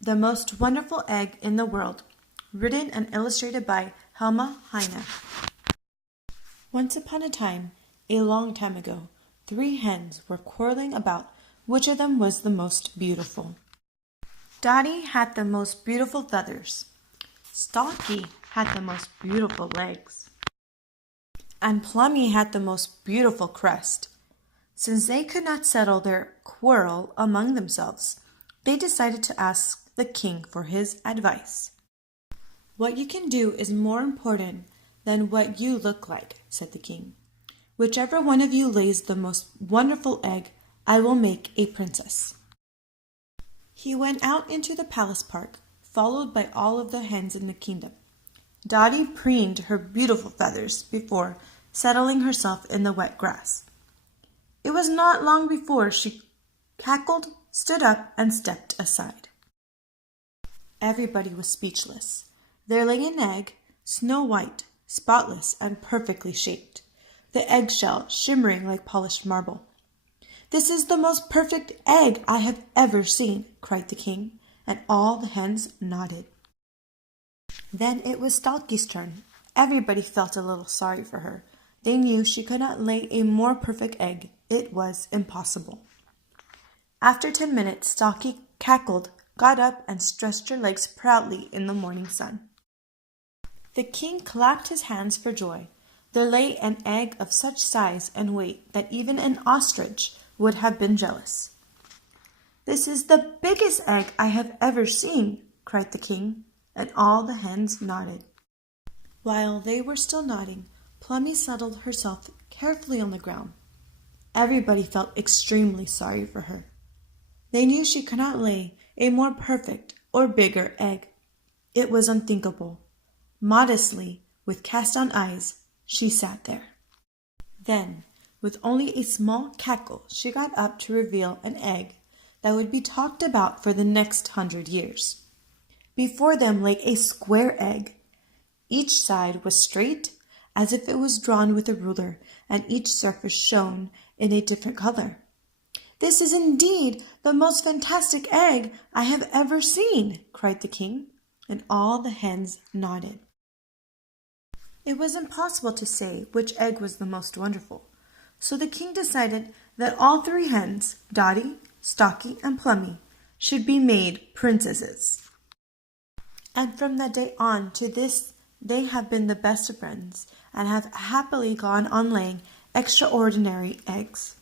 The Most Wonderful Egg in the World, written and illustrated by Helme Heine. Once upon a time, a long time ago, 3 hens were quarreling about which of them was the most beautiful. Dottie had the most beautiful feathers. Stalky had the most beautiful legs. And Plummy had the most beautiful crest. Since they could not settle their quarrel among themselves, they decided to ask the king for his advice. "What you can do is more important than what you look like," said the king. "Whichever one of you lays the most wonderful egg, I will make a princess." He went out into the palace park, followed by all of the hens in the kingdom. Dottie preened her beautiful feathers before settling herself in the wet grass. It was not long before she cackled, stood up, and stepped aside. Everybody was speechless. There lay an egg, snow white, spotless, and perfectly shaped, the eggshell shimmering like polished marble. "This is the most perfect egg I have ever seen," cried the king, and all the hens nodded. Then it was Stalky's turn. Everybody felt a little sorry for her. They knew she could not lay a more perfect egg. It was impossible. After 10 minutes, Stalky cackled, got up, and stretched her legs proudly in the morning sun. The king clapped his hands for joy. There lay an egg of such size and weight that even an ostrich would have been jealous. "This is the biggest egg I have ever seen," cried the king, and all the hens nodded. While they were still nodding, Plummy settled herself carefully on the ground. Everybody felt extremely sorry for her. They knew she could not lay a more perfect or bigger egg. It was unthinkable. Modestly, with cast-down eyes, she sat there. Then, with only a small cackle, she got up to reveal an egg that would be talked about for the next 100 years. Before them lay a square egg. Each side was straight, as if it was drawn with a ruler, and each surface shone in a different color. "This is indeed the most fantastic egg I have ever seen," cried the king, and all the hens nodded. It was impossible to say which egg was the most wonderful, so the king decided that all 3 hens, Dottie, Stalky, and Plummy, should be made princesses. And from that day on to this, they have been the best of friends and have happily gone on laying extraordinary eggs.